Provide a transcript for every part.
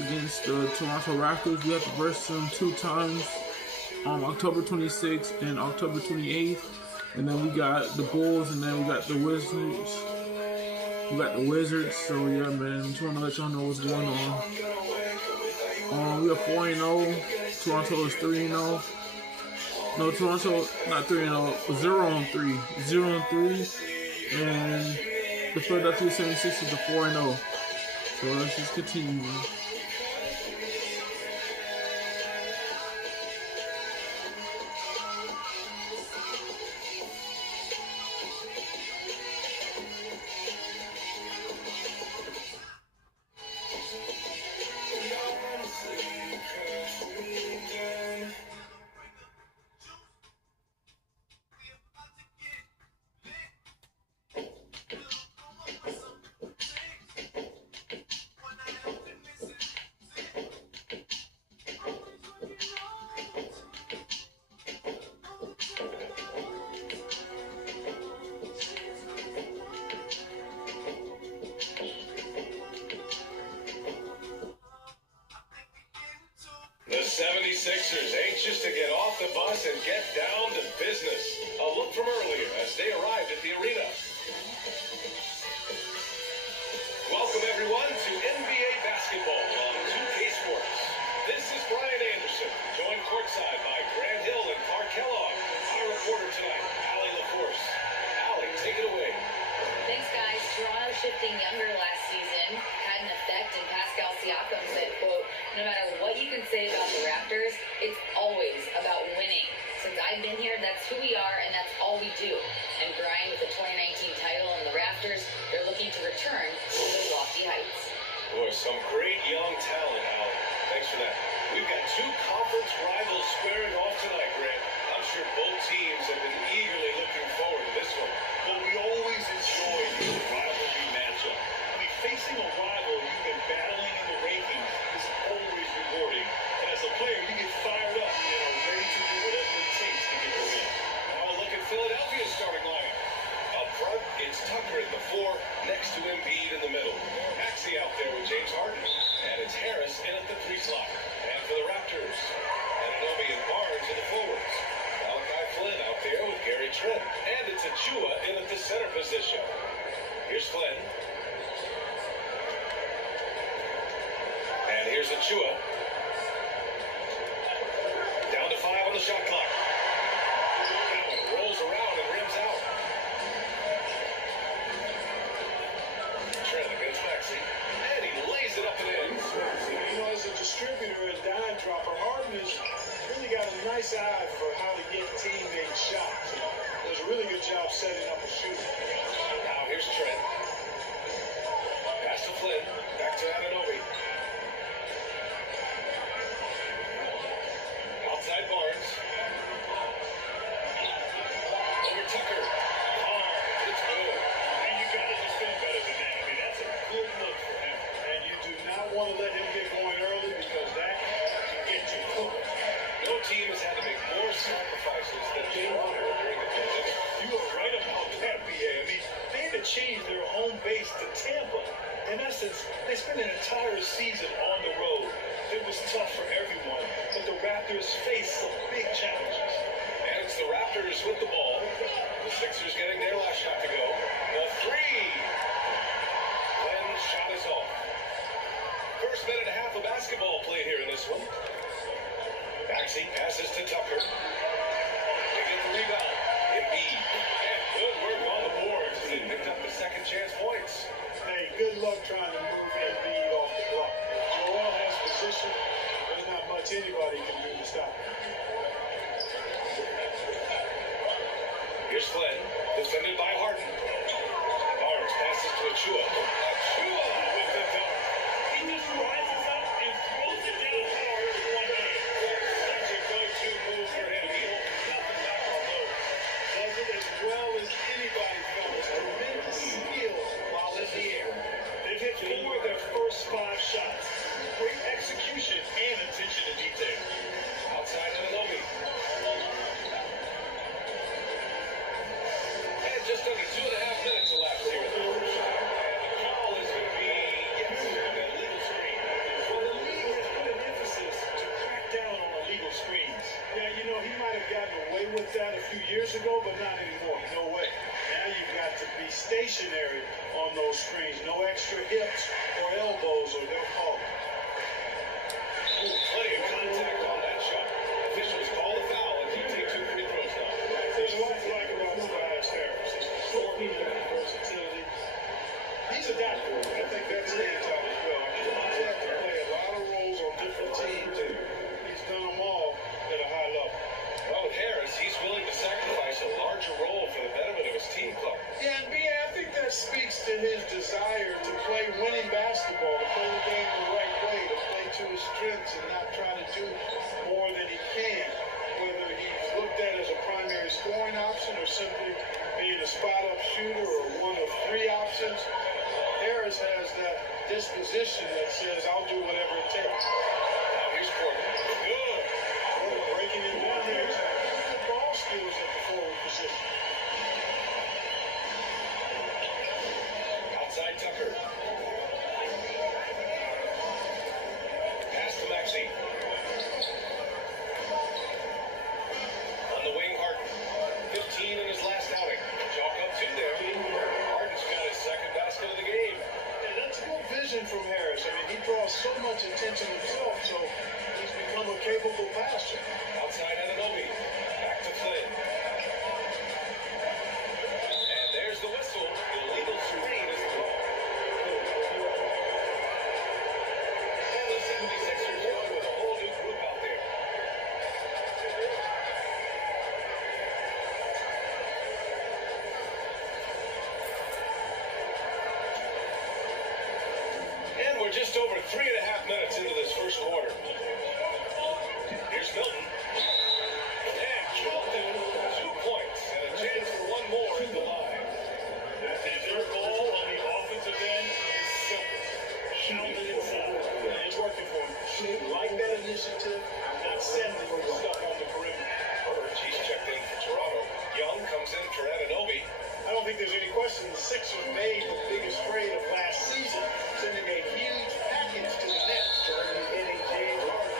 against the Toronto Raptors. We have to verse them 2 times on October 26th and October 28th. And then we got the Bulls, and then we got the Wizards. So yeah, man, just want to let y'all know what's going on. We are 4-0. Toronto is 3-0. No, Toronto not 3-0. 0-3. 0-3. And the Philadelphia 76ers are 4-0. So let's just continue, man. The 76ers anxious to get off the bus and get down to business. A look from earlier as they arrived at the arena. Welcome everyone to NBA basketball on 2K Sports. This is Brian Anderson, joined courtside by Grant Hill and Clark Kellogg. Our reporter tonight, Allie LaForce. Allie, take it away. Thanks, guys. Toronto shifting younger last season had an effect, and Pascal Siakam said, quote, "No matter what you can say about the Raptors, it's always about winning. Since I've been here, that's who we are, and that's all we do." And Brian, with the 2019 title and the Raptors, they're looking to return to those lofty heights. Boy, some great young talent, Allie. Thanks for that. We've got 2 conference rivals squaring off tonight, Grant. I'm sure both teams have been eagerly looking forward to this one. But we always enjoy this rivalry matchup. I mean, facing a rival you've been battling in the rankings is always rewarding. And as a player, you get fired up and are ready to do whatever it takes to get the win. Now look at Philadelphia's starting lineup. Up front, it's Tucker at the 4, next to Embiid in the middle. Maxey out there with James Harden. And it's Harris in at the 3 slot. And for the Raptors, Anunoby and Barnes in the forwards. Malachi Flynn out there with Gary Trent. And it's Achua in at the center position. Here's Flynn. And here's Achua. Down to 5 on the shot clock. That one rolls around and rims out. Trent against Maxey. And he lays it up and in. You know, as a distributor and dime dropper, Harden has really got a nice eye for how to get teammate shots. Does a really good job setting up a shooter. Now here's Trent. Pass to Flynn. Back to Anunoby. Outside Barnes. Over Tucker. Hard. It's good. And you got to defend better than that. I mean, that's a good look for him. And you do not want to let him get going early because that can get you cooked. No team has had to make more sacrifices than Toronto during the pandemic. You are right about that, BA. I mean, they had to change their home base to Tampa. In essence, they spent an entire season on the road. It was tough for everyone, but the Raptors faced some big challenges. And it's the Raptors with the ball. The Sixers getting their last shot to go. The 3. Flynn's shot is off. First minute and a half of basketball played here in this one. Maxey passes to Tucker. They get the rebound. Embiid. And good work on the boards as they picked up the second chance points. Hey, good luck trying to move Embiid off the block. If Joel has position, there's not much anybody can do to stop him. Here's Flynn, defended by Harden. Barnes passes to Achua. Achua with the dunk. He just rises up and throws it down hard with one hand. That's a go-to move for him. He holds nothing back on those. Does it as well as anybody, fellas. Tremendous skill while in the air. They've hit 4 of their first 5 shots. Great execution and attention to detail. Outside Anunoby. And just under 2.5 minutes elapsed here. And the call is going to be might have gotten away with that a few years ago, but not anymore. No way. Now you've got to be stationary on those screens. No extra hips or elbows, or they'll call it. Ooh, plenty of contact on that shot. Officials call the foul and he takes 2 free throws now. There's a lot to like about Tobias Harris. His short versatility. He's adaptable. I think that stands out as well. He's had to play a lot of roles on different teams, and he's done them all at a high level. Well, with Harris, he's willing to sacrifice a larger role for the betterment of his team, Clark. Yeah, and B.A., I think that speaks to his desire to play winning basketball, to play the game the right way, to play to his strengths and not try to do more than he can. Whether he's looked at as a primary scoring option or simply being a spot-up shooter or one of 3 options, Harris has that disposition that says, I'll do whatever it takes. Now here's Gordon. Good. Breaking it down here. Good ball skills at the forward position. Outside Tucker. Pass to Maxey. On the wing, Harden. 15 in his last outing. Chalk up 2 there. Harden's got his second basket of the game. And that's good vision from Harris. I mean, he draws so much attention himself, so he's become a capable passer. Outside Anunoby. Back to Flynn. And there's the whistle. Illegal screen is the call. And the 76ers run with a whole new group out there. And we're just over 3.5 minutes into this first quarter. Here's Milton. And Milton, 2 points and a chance for one more at the line. And their goal on the offensive end is simple. Shout it inside. And it's working for him. Like that initiative, not sending stuff on the perimeter. He's checked in for Toronto. Young comes in for Anunoby. I don't think there's any question the Sixers made the biggest trade of last season, sending a huge package to the Nets, getting James Harden.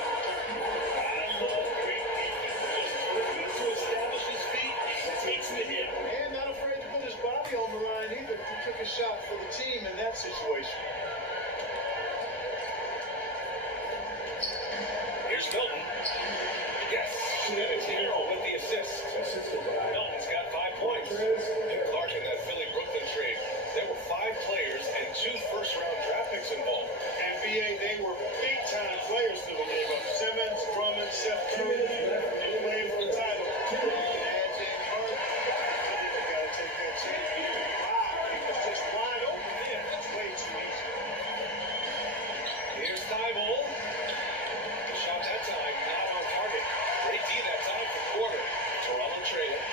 I love great defense. Just to establish his feet, he takes the hit. And not afraid to put his body on the line either. He took a shot for the team in that situation. Here's Milton. Yes. And it's Harrell with the assist. Milton's got 5 points. And Clark in that Philly-Brooklyn trade. There were 5 players and 2 first-round draft picks involved. And B.A., they were big-time players till they gave up. Simmons, Drummond, Seth Curry, they played for the title. And add James Harden. They got to take that chance. Wow, he was just wide open there. That's way too easy. Here's Thibault. The shot that time, not on target. Great D that time for Porter. Toronto trailing.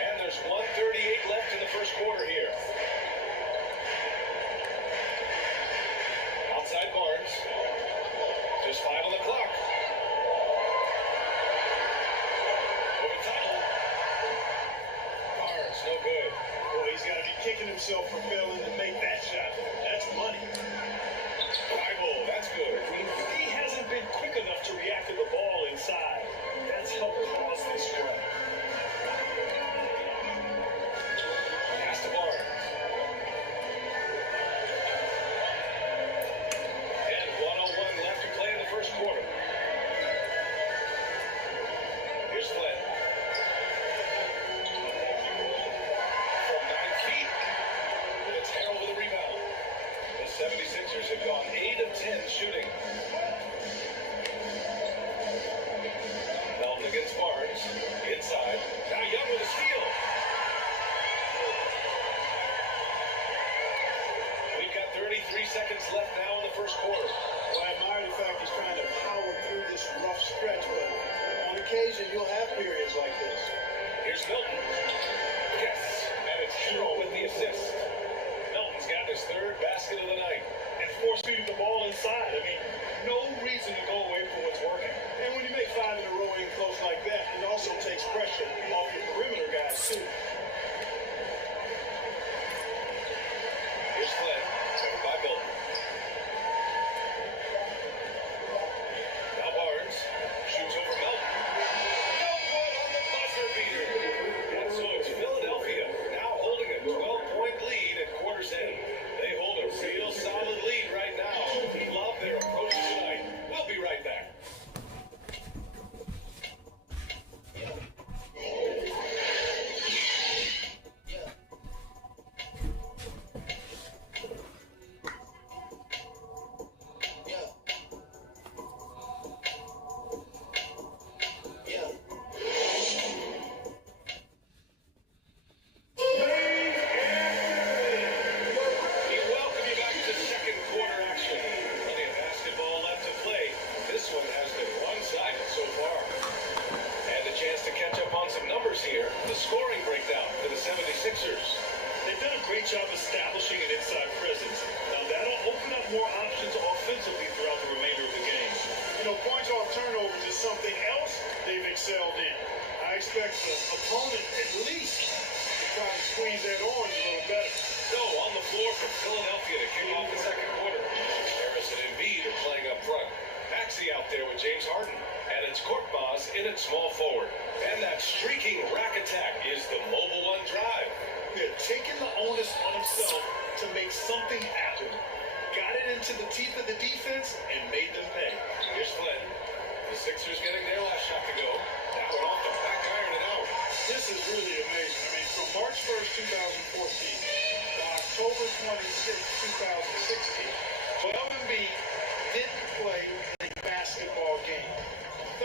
And there's 1:38 left in the first quarter here. Outside Barnes. Just 5 on the clock. Over Thibault. Barnes, no good. Boy, he's got to be kicking himself for failing to make that shot. That's money. Thibault, that's good. He hasn't been quick enough to react to the ball inside. That's helped cause this run. Pass to Barnes. And 1:01 left to play in the first quarter. Here's Flynn. From 9 feet. And it's Harrell with a rebound. The 76ers have gone 8 of 10 shooting. Melton against Barnes. Inside. Now Young with a steal. We've got 33 seconds left now in the first quarter. Well, I admire the fact he's trying to power through this rough stretch, but on occasion you'll have periods like this. Here's Milton. Yes. And it's Harrell with the assist. Milton's got his 3rd basket of the night. And force-feeding the ball inside. I mean, no reason to go away from what's working. And when you make 5 in a row in close like that, it also takes pressure off your perimeter guys, too. Here's Flynn. By Milton. excelled in. I expect the opponent at least to try to squeeze that orange a little better. So on the floor for Philadelphia to kick off the second quarter. Harris and Embiid are playing up front. Maxey out there with James Harden. And it's Korkmaz in at small forward. And that streaking rack attack is the mobile one drive. They're taking the onus on himself to make something happen. Got it into the teeth of the defense and made them pay. Here's Flynn. The Sixers getting their last shot to go. That one off the back iron and out. This is really amazing. I mean, from March 1st, 2014 to October 26th, 2016, Joel Embiid didn't play a basketball game.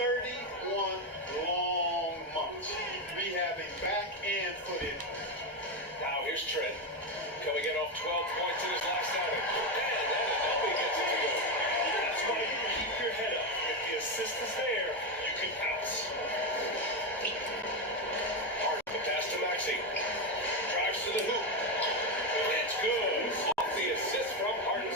31 long months rehabbing back and foot injury. Now here's Trent. Coming in off 12 points in his last outing. And Elby gets it to go. That's why you keep your head up. If the assist is there, you can pounce. Harden, the pass to Maxey. Drives to the hoop. It's good. Off the assist from Harden.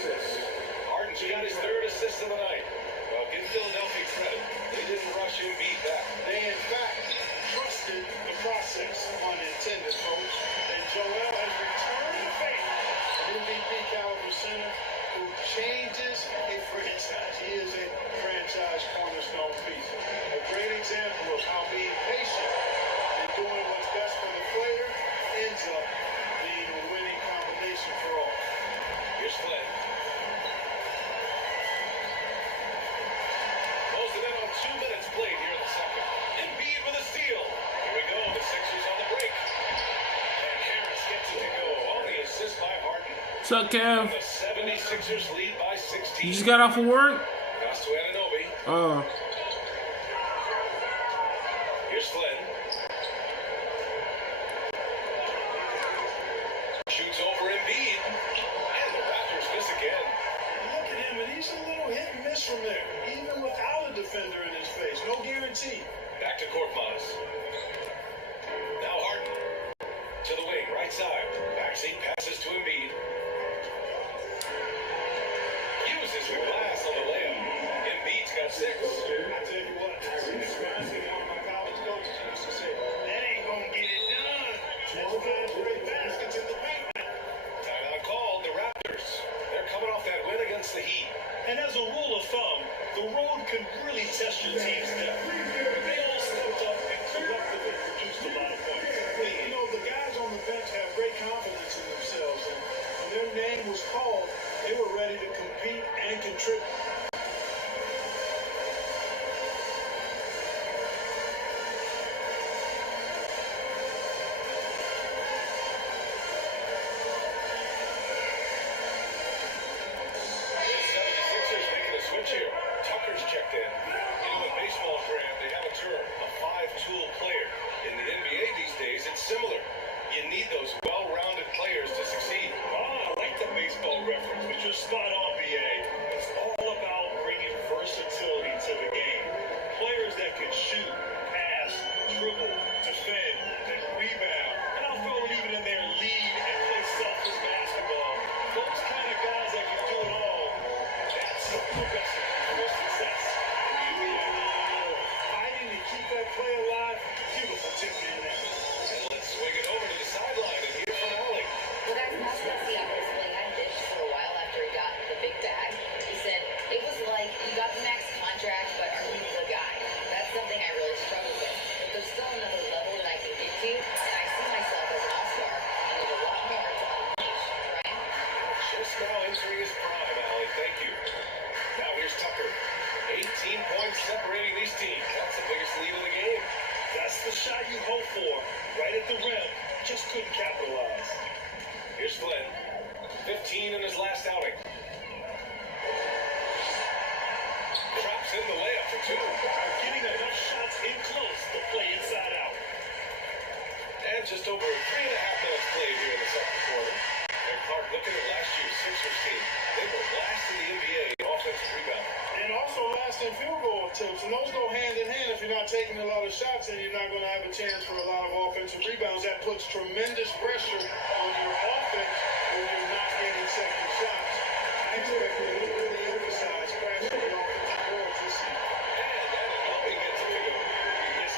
Harden's got his third assist of the night. Well, give Philadelphia credit. They didn't rush Embiid back. They, in fact, trusted the process, unintended, folks. And Joel has returned the faith. An MVP caliber center who changes a franchise. He is a franchise cornerstone piece. A great example of how being patient and doing what's best for the player ends up being a winning combination for all. Here's Flynn. Closing in on 2 minutes played here in the second. Embiid with a steal. Here we go. The Sixers on the break. And Harris gets it to go. On the assist by Harden. What's up, Kev? The 76ers lead by 16. You just got off of work? Pass to Anunoby. Here's Flynn. Shoots over Embiid. And the Raptors miss again. Look at him, and he's a little hit and miss from there. Even without a defender in his face. No guarantee. Back to Korkmaz. Now Harden. To the wing, right side. Maxey passes to Embiid. Uses the glass on the layup. Embiid's got 6. I tell you what, this reminds me of one of my college coaches used to say, that ain't gonna get it done. That's 5 straight baskets in the paint. Timeout called. The Raptors. They're coming off that win against the Heat. And as a rule of thumb, the road can really test your team's depth. They all stepped up and collectively produced a lot of points. You know, the guys on the bench have great confidence in themselves, and when their name was called, they were ready to compete and contribute. Tucker's checked in. You know, in baseball brand, they have a term, a 5-tool player. In the NBA these days, it's similar. You need those well-rounded players to succeed. I like the baseball reference, but you're spot on, BA. It's all about bringing versatility to the game. Players that can shoot, pass, dribble, defend, and rebound. And I'll throw it even in there, lead and play selfless basketball. Those kind of guys that can do it all, that's the recipe for success. Fighting to keep that play alive, beautiful tip in there. And let's swing it over to the sideline and hear from Alec. Well, guys, Pascal Siakam really had ditched for a while after he got the big bag. He said it was like you got the max contract, but are you the guy? That's something I really struggle with. But there's still another level that I can get to, and I see myself as an all-star, and there's a lot more to unleash. Right? Just now entering his prime, Alec. Thank you. Now here's Tucker. 18 points separating these teams. That's the biggest lead of the game. That's the shot you hope for, right at the rim. Just couldn't capitalize. Here's Flynn. 15 in his last outing. Drops in the layup for 2. Getting enough shots in close to play inside out. And just over 3.5 minutes played here in the second quarter. And Clark, looking at last year's Sixers team, they were last in the NBA in offensive rebound. And also last in field goal attempts. And those go hand in hand. If you're not taking a lot of shots, then you're not going to have a chance for a lot of offensive rebounds. That puts tremendous pressure on your offense when you're not getting second shots. I expect them to really emphasize crashing the offensive boards this season. And Elby gets it to go. Yes,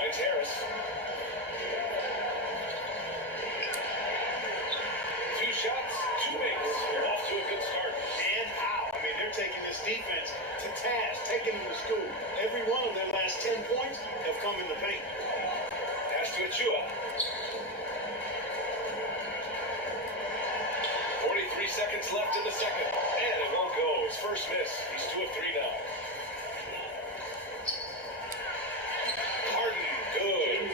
Finds Harris. 2 shots, 2 makes. Off to a good start. And how? I mean, they're taking this defense to task, taking them to school. Every one of their last 10 points have come in the paint. Pass to Achua. 43 seconds left in the second. And it won't go. His first miss. He's 2 of 3 now. Harden, good.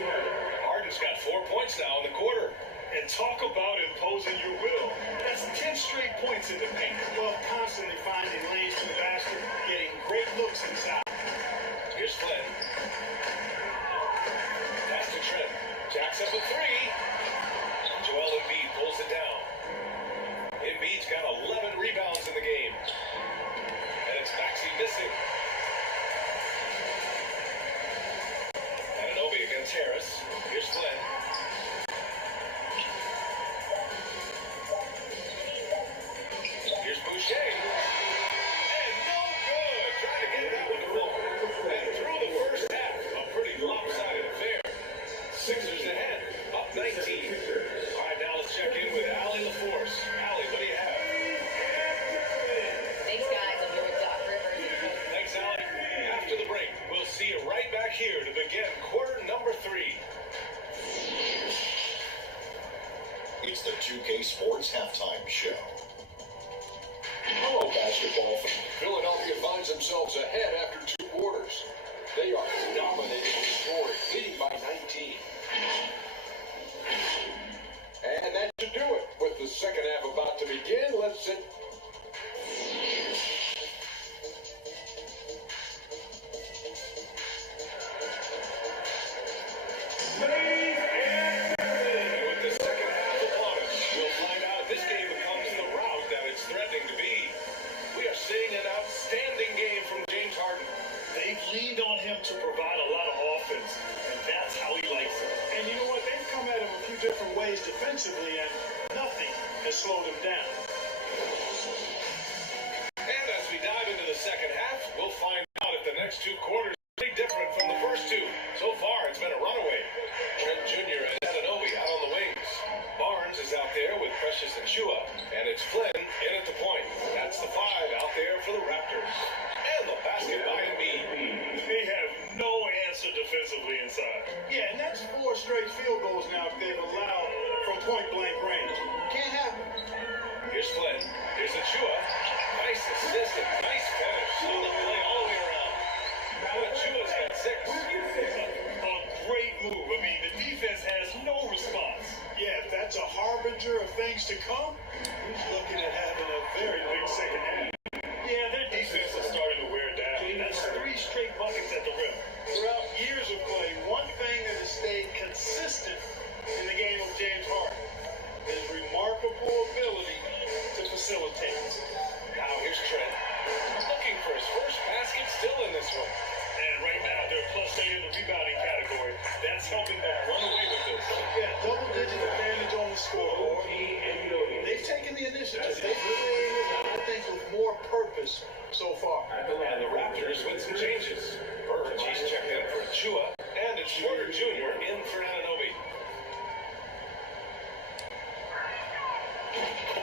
Harden's got 4 points now in the quarter. And talk about imposing your will. That's 10 straight points in the paint. Well, constantly finding lanes to the basket, getting great looks inside. Here's Flynn. Pass to Trent. Jacks up a 3. Joel Embiid pulls it down. Embiid's got 11 rebounds in the game. And it's Maxey missing. Anunoby against Harris. Here's Flynn. Here's Boucher. And no good. Trying to get that one to roll. And through the first half, a pretty lopsided affair. Sixers ahead, up 19. All right, now let's check in with Allie LaForce. Allie, what do you have? Thanks, guys. I'm here with Doc Rivers. Thanks, Allie. After the break, we'll see you right back here to begin quarter number 3. It's the 2K Sports Halftime Show. Hello, basketball. Philadelphia finds themselves ahead after 2 quarters. They are dominating the scoring, leading by 19. And that should do it. With the second half about to begin, let's sit. With the second half upon us, we'll find out if this game becomes the rout that it's threatening to be. We are seeing an outstanding game from James Harden. They've leaned on him to provide a lot of offense, and that's how he likes it. And you know what? They've come at him a few different ways defensively, and nothing has slowed him down. And as we dive into the second half, we'll find out if the next 2 quarters are pretty different from the first 2. So far, it's been a runaway. Trent Jr. and Anunoby out on the wings. Barnes is out there with Precious Achua, and it's Flynn in at the point. That's the 5 out there for the Raptors. And the basket by Embiid. They have no answer defensively inside. Yeah, and that's 4 straight field goals now if they've allowed from point-blank range. Can't happen. Here's Flynn. Here's Achua. Nice assist and nice finish. Solid play all the way around. Achua's got 6. A great move. I mean, the defense has no response. Yeah, if that's a harbinger of things to come, he's looking at having a very big second half. Yeah, their defense is starting to wear down. That's 3 straight buckets at the rim. Throughout years of play, one thing that has stayed consistent in the game of James Harden is remarkable ability to facilitate. Now here's Trent. Looking for his first basket still in this one. And right now, they're +8 in the rebounding category. That's helping them run away with this. Yeah, double-digit advantage on the scoreboard. They've taken the initiative. They've played, I think, with more purpose so far. And the Raptors with some changes. Burge, he's checked in for Achua, and it's Porter Jr. in for Anunoby.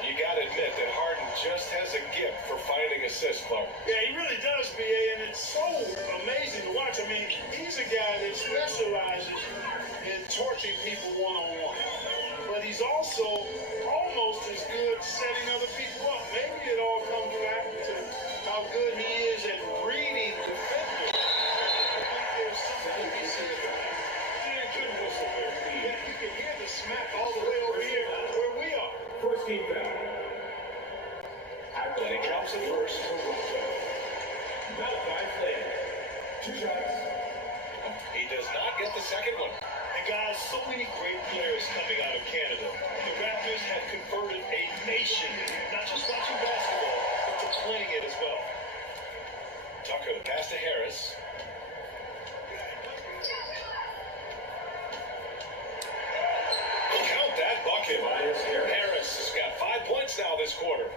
You gotta admit that Harden just has a gift for finding assists, Clark. Yeah, he really does, B.A., and it's so amazing to watch. I mean, he's a guy that specializes in torching people one-on-one. But he's also almost as good setting other people up. Maybe it all comes back to how good he is at reading defenders. I think there's something to be said about that. Yeah, good whistle there. Yeah, you can hear the smack all the way over here where we are. First team foul. And he drops it first. Not by Flynn. 2 shots. He does not get the second one. And guys, so many great players coming out of Canada. The Raptors have converted a nation, not just watching basketball, but to playing it as well. Tucker, the pass to Harris. Count that bucket. Harris has got 5 points now this quarter.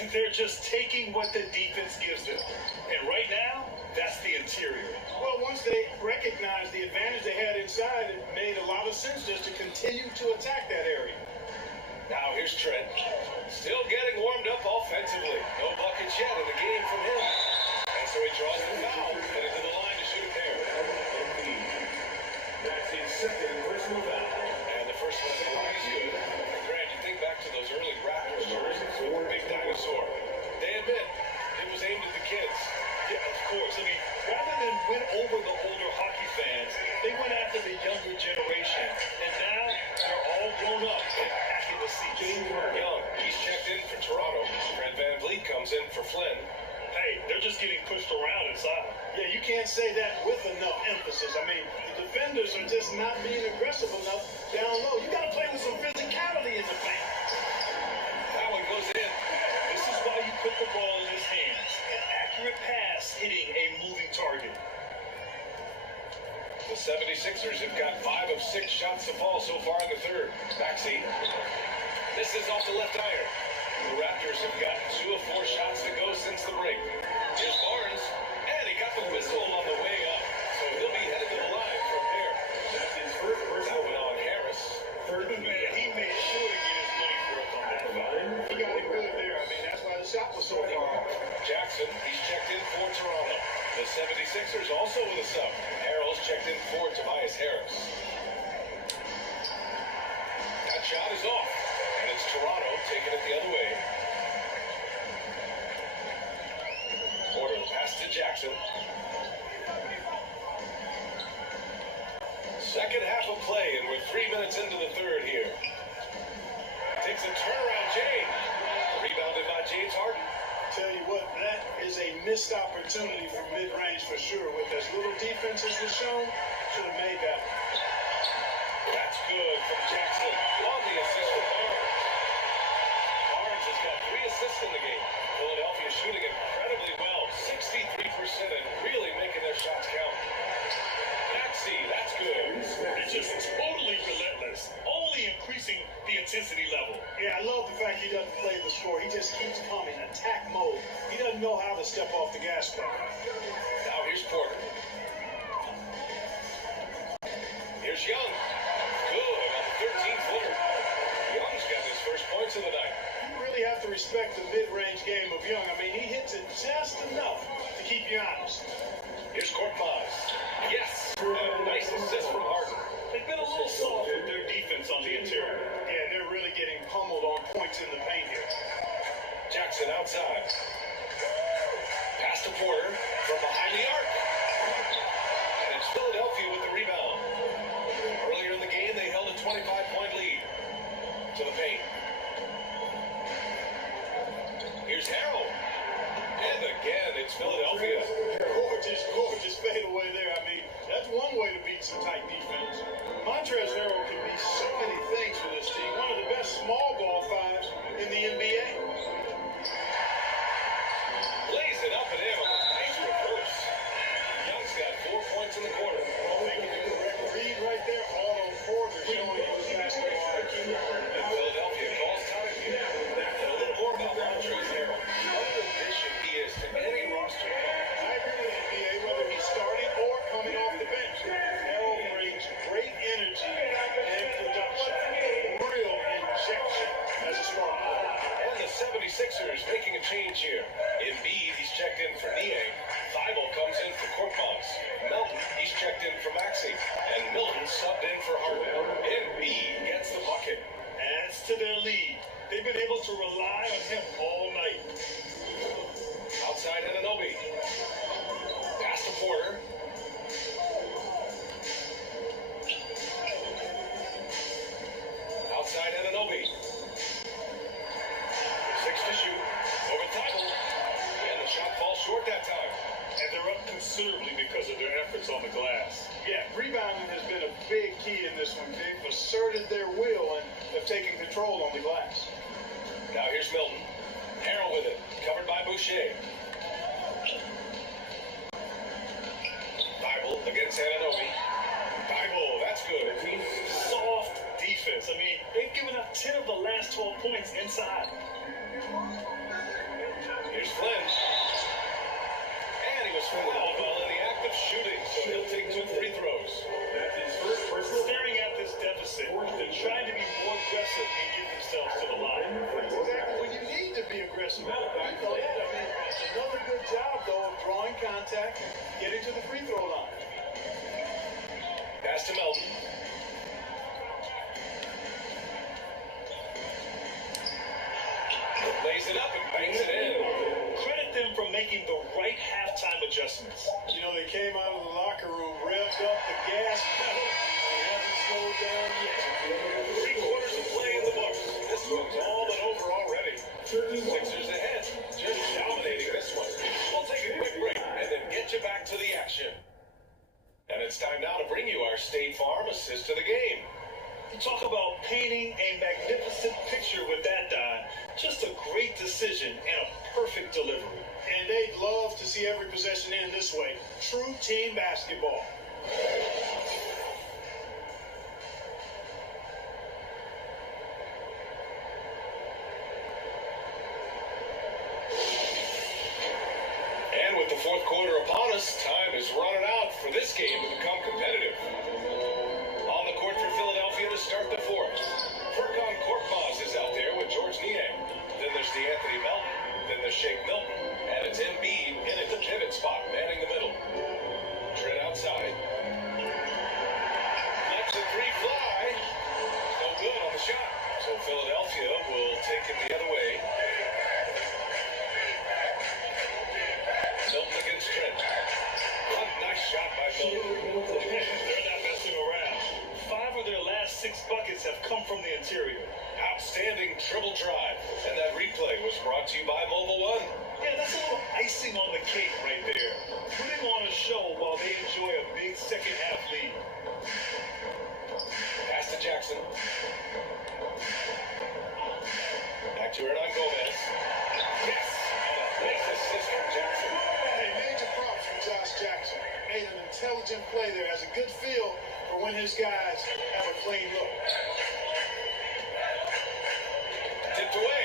And they're just taking what the defense gives them. And right now, That's the interior. Well, once they recognized the advantage they had inside, it made a lot of sense just to continue to attack that area. Now here's Trent. Still getting warmed up offensively. No buckets yet in the game from him. And so he draws the foul, headed to the line to shoot a pair. That's his second personal foul. And the first one to the line is good. Grant, you think back to those early Raptors jerseys with the big dinosaur. They admit it was aimed at the kids. Yeah, of course. I mean, rather than win over the older hockey fans, they went after the younger generation. And now they're all grown up and packing the seats. Young, he's checked in for Toronto. Fred VanVleet comes in for Flynn. Hey, they're just getting pushed around inside. Yeah, you can't say that with enough emphasis. I mean, the defenders are just not being aggressive enough down low. You got to play with some physicality in the paint. That one goes in. This is why you put the ball in his hands. An accurate pass hitting a moving target. The 76ers have got 5 of 6 shots to fall so far in the third. Maxey. This is off the left iron. The Raptors have got 2 of 4 shots to go since the break. Here's Barnes, and he got the whistle on the way up, so he'll be headed to the line for a pair. That's his first That personal one foul. on Harris. Third and Man, he made sure to get his money worth on that foul. He got it good there. I mean, that's why the shot was so far. Jackson, he's checked in for Toronto. The 76ers also with a sub. Harrell's checked in for Tobias Harris. That shot is off, and it's Toronto taking it the other way. Porter pass to Jackson. Second half of play, and we're 3 minutes into the third here. Takes a turnaround, James. Rebounded by James Harden. Tell you what, that is a missed opportunity for mid-range for sure. With as little defense as was shown, should have made that. That's good from Jackson on the assist from Barnes. Barnes has got 3 assists in the game. Philadelphia shooting incredibly well, 63%, and really making their shots count. Maxey, that's good. They're just totally relentless, only increasing the intensity level. Yeah, I love the fact he doesn't play the score. He just keeps coming, attack mode. He doesn't know how to step off the gas pedal. Now here's Porter. Here's Young. Good on the 13-footer. Young's got his first points of the night. You really have to respect the mid-range game of Young. I mean, he hits it just enough to keep you honest. Here's Korkmaz. Yes, and a nice assist from Harden. They've been a little soft with their defense on the interior. Yeah, they're really getting pummeled on points in the paint here. Jackson outside. Pass to Porter from behind the arc. And it's Philadelphia with the rebound. Earlier in the game, they held a 25-point lead to the paint. Here's Harrell. And again, it's Philadelphia. Gorgeous fadeaway there. I mean, that's one way to beat some tight defense. Montrezl Harrell can be so many things for this team. One of the best small ball fives in the NBA. Lays it up and in on a nice reverse. Young's got 4 points in the quarter. Making the correct read right there. Auto Porter showing he was basketball IQ. And Philadelphia calls time here. And a little more about Montrezl Harrell. What an addition he is to any roster. I agree with NBA, whether he's starting or coming off the bench. Harrell brings great energy and production. Real injection as a spark plug. And the 76ers making a change here. Embiid, he's checked in for Nie. Thibault comes in for Korkmaz. Melton, he's checked in for Maxey. And Milton subbed in for Harden. Embiid gets the bucket. Adds to their lead. They've been able to rely on him all night. Outside Anunoby. Pass to Porter. Outside Anunoby. 6 to shoot. Over Thibault. And the shot falls short that time. And they're up considerably because of their efforts on the glass. Yeah, rebounding has been a big key in this one. They've asserted their will and have taken control on the glass. Now here's Milton. Harrell with it. Covered by Boucher. Thibault against Anunoby. Thibault, that's good. Soft defense. I mean, they've given up 10 of the last 12 points inside. Here's Flynn. And he was fouled while in the act of shooting, so he'll take 2 free throws. That's his first personal. Staring at this deficit, they're trying to be more aggressive and get themselves to the line. That's exactly when you need to be aggressive. You know that. I mean, another good job, though, of drawing contact and getting to the free throw line. Pass to Melton. Lays it up and banks it in. Credit them for making the right halftime adjustments. You know, they came out of the locker room, revved up the gas pedal, and haven't slowed down yet. 3 quarters of play in the books. This one's all but over already. Sixers ahead. Just dominating this one. We'll take a quick break and then get you back to the action. And it's time now to bring you our State Farm assist to the game. You talk about painting a magnificent picture with that, Don. Just a great decision and a perfect delivery. And they'd love to see every possession end this way. True team basketball. And with the fourth quarter upon us, time is running out for this game to become competitive. On the court for Philadelphia to start the fourth. Furkan Korkmaz is out there with George Niang. Then there's the Anthony Melton. Then there's Shake Milton. And it's Embiid in at the pivot spot, manning the middle. Trent outside. Lets the 3 fly. No good on the shot. So Philadelphia will take it the other way. Milton against Trent. Nice shot by Milton. They're not messing around. 5 of their last 6 buckets have come from the interior. Outstanding dribble drive. And that replay was brought to you by Mobile One. Yeah, that's a little icing on the cake right there. Putting on a show while they enjoy a big second half lead. Pass to Jackson. Back to Hernan Gomez. Yes! Nice assist from Jackson. Hey, major props for Josh Jackson. Made an intelligent play there. Has a good feel for when his guys have a clean look. Tipped away.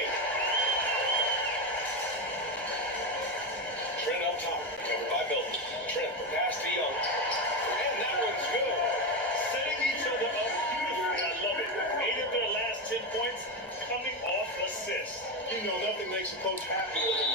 Trent up top. Covered by Milton. Trent, the pass to Young. And that one's good. Setting each other up beautifully. I love it. 8 of their last 10 points coming off assists. You know, nothing makes a coach happier than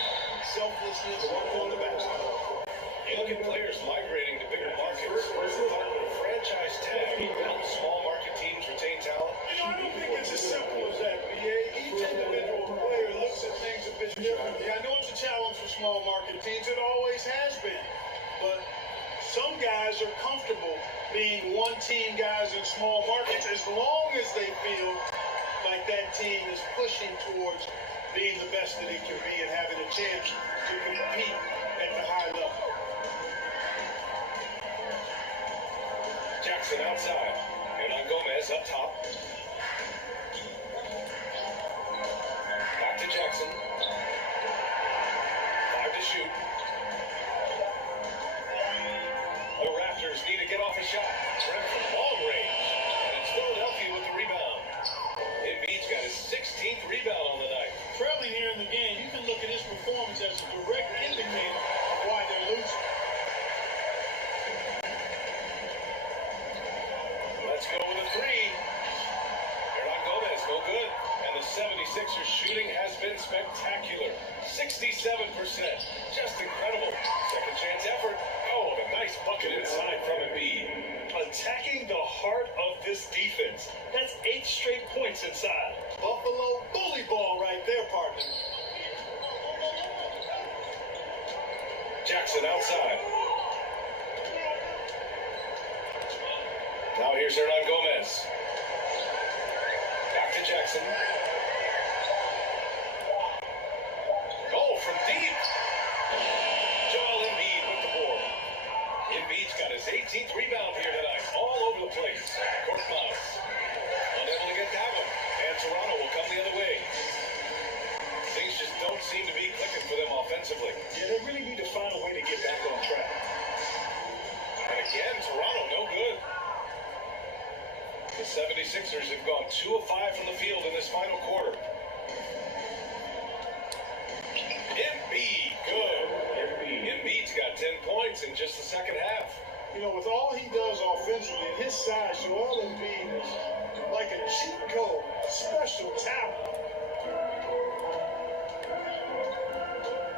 selflessness on the basketball. Young players migrating to bigger markets. Franchise tag helps small market teams retain talent. You know, I don't think it's as simple as that, BA. Each individual player looks at things a bit differently. I know it's a challenge for small market teams. It always has been. But some guys are comfortable being one-team guys in small markets as long as they feel like that team is pushing towards being the best that it can be and having a chance to compete at the high level. Jackson outside. Hernan Gomez up top. Back to Jackson. 5 to shoot. The Raptors need to get off a shot. Trent from long range. And it's Philadelphia with the rebound. Embiid's got his 16th rebound on the night. Trailing here in the game, you can look at his performance as a direct indicator of why they're losing. Let's go with a 3. Hernan Gomez, no good. And the 76ers shooting has been spectacular. 67%. Just incredible. Second chance effort. Oh, a nice bucket inside from Embiid. Attacking the heart of this defense. That's 8 straight points inside. Buffalo bully ball right there, partner. Jackson outside. Now here's Hernan Gomez. Back to Jackson. Oh, from deep. Joel Embiid with the board. Embiid's got his 18th rebound here tonight. All over the place. Korkmaz. Unable to get that one. And Toronto will come the other way. Things just don't seem to be clicking for them offensively. Yeah, they really need to find a way to get back on track. And again, Toronto no good. The 76ers have gone 2 of 5 from the field in this final quarter. Embiid, good. Embiid Embiid's got 10 points in just the second half. You know, with all he does offensively and his size, Joel Embiid is like a cheat code, special talent.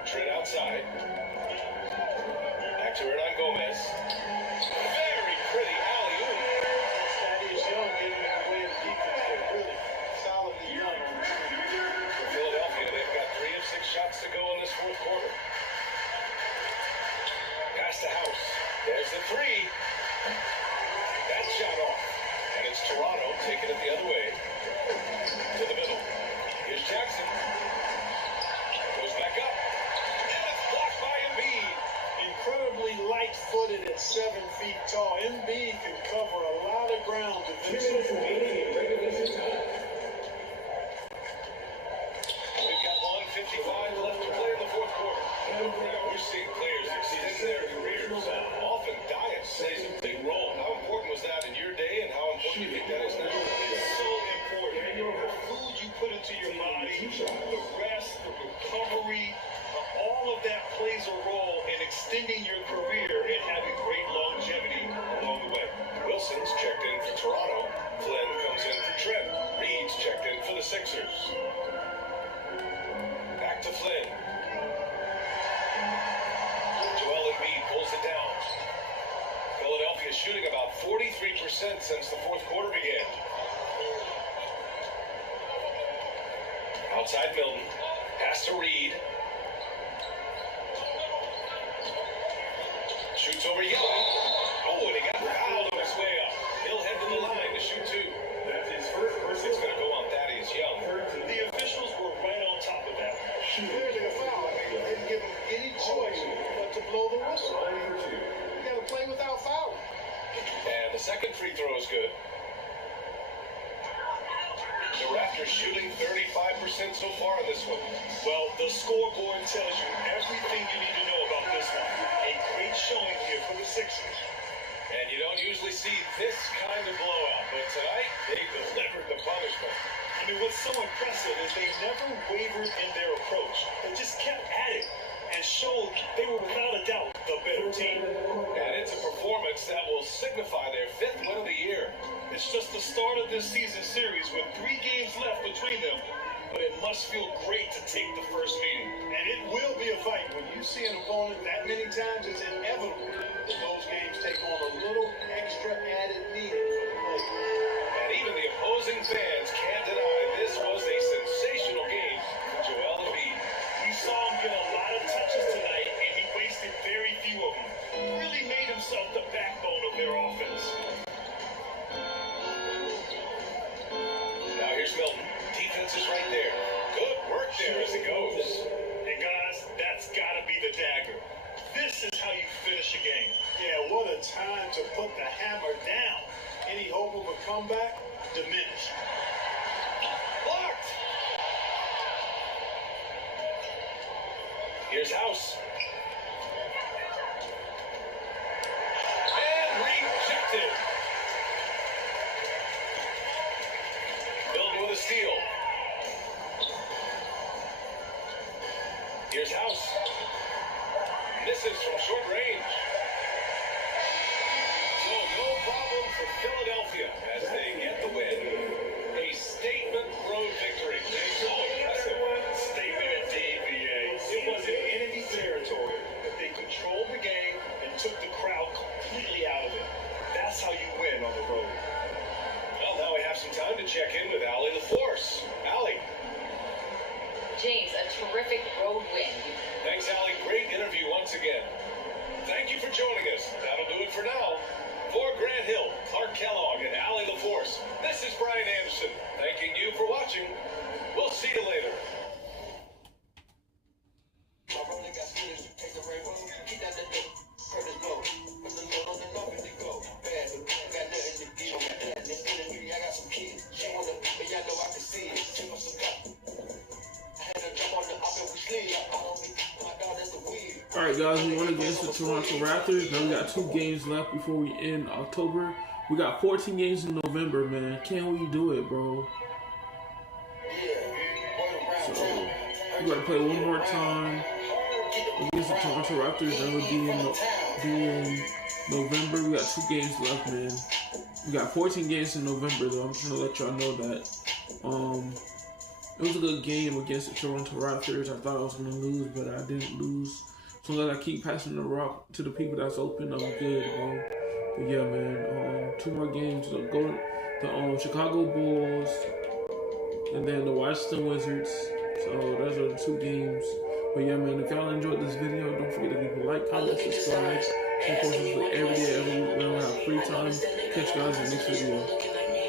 Trent outside. Back to Hernan Gomez. Very pretty alley-oop. Thaddeus Young getting in the way of the defense. They're really solidly done on the team. For Philadelphia, they've got 3 of 6 shots to go in this fourth quarter. Pass to House. There's the 3. That shot off. And it's Toronto taking it the other way. To the middle. Here's Jackson. Goes back up. And it's blocked by Embiid. Incredibly light-footed at 7 feet tall. Embiid can cover a lot of ground defensively. We've got 1:55 left to play in the fourth quarter. We're seeing players extend their careers. Often diet plays a big role. How important was that in your day, and how important do you think that is now? It's so important. The food you put into your body, the rest, the recovery, all of that plays a role in extending your career and having great longevity along the way. Wilson's checked in for Toronto. Flynn comes in for Trent. Reed's checked in for the Sixers. Back to Flynn. Joel Embiid pulls it down. Philadelphia shooting about 43% since the fourth quarter began. Outside Milton. Pass to Reed. Shoots over Young. Oh, and he got fouled on his way up. He'll head to the line to shoot 2. That's his first personal. It's going to go on Thaddeus Young. The officials were right on top of that. There's a foul. They didn't give him any choice but to blow the whistle. You got to play without fouling. And the second free throw is good. The Raptors shooting 35% so far in this one. Well, the scoreboard tells you everything you need to know about this one. A great showing here for the Sixers. And you don't usually see this kind of blowout, but tonight they delivered the punishment. I mean, what's so impressive is they never wavered in their approach. They just kept at it and showed they were without a doubt the better team. And it's a performance that will signify their 5th win of the year. It's just the start of this season series with 3 games left between them, but it must feel great to take the first meeting. And it will be a fight. When you see an opponent that many times, it's inevitable that those games take on a little extra added meaning for the players. And even the opposing fans can't deny this was a sensational game for Joel Embiid. We saw him get a lot of touches tonight, and he wasted very few of them. Really made himself the backbone of their offense. Now here's Milton. Defense is right there. Good work there as it goes. And guys, that's got to be the dagger. This is how you finish a game. Yeah, what a time to put the hammer down. Any hope of a comeback diminished. Blocked. Here's House. And rejected. Milton with a steal. Here's House. Misses from short range. So no problem for Philadelphia as they get the win. A statement road victory. So impressive. Statement indeed, VA. It wasn't enemy territory, but they controlled the game and took the crowd completely out of it. That's how you win on the road. Well, now we have some time to check in with Allie LaForce. Allie. James, a terrific road win. Thanks, Allie. Great interview once again. Thank you for joining us. That'll do it for now. For Grant Hill, Clark Kellogg, and Allie LaForce, this is Brian Anderson. Thanking you for watching. We'll see you later. Alright guys, we won against the Toronto Raptors. Now we got 2 games left before we end October. We got 14 games in November, man. Can we do it, bro? So, we gotta play one more time. against the Toronto Raptors. That would be in November. We got 2 games left, man. We got 14 games in November, though. I'm just gonna let y'all know that. It was a good game against the Toronto Raptors. I thought I was gonna lose, but I didn't lose. So that I keep passing the rock to the people that's open, I'm good, bro. But yeah, man. 2 more games. So go to the Chicago Bulls, and then the Washington Wizards. So those are the 2 games. But yeah, man, if y'all enjoyed this video, don't forget to leave a like, comment, subscribe. We post this every day, every week when I have free time. Catch you guys in the next video.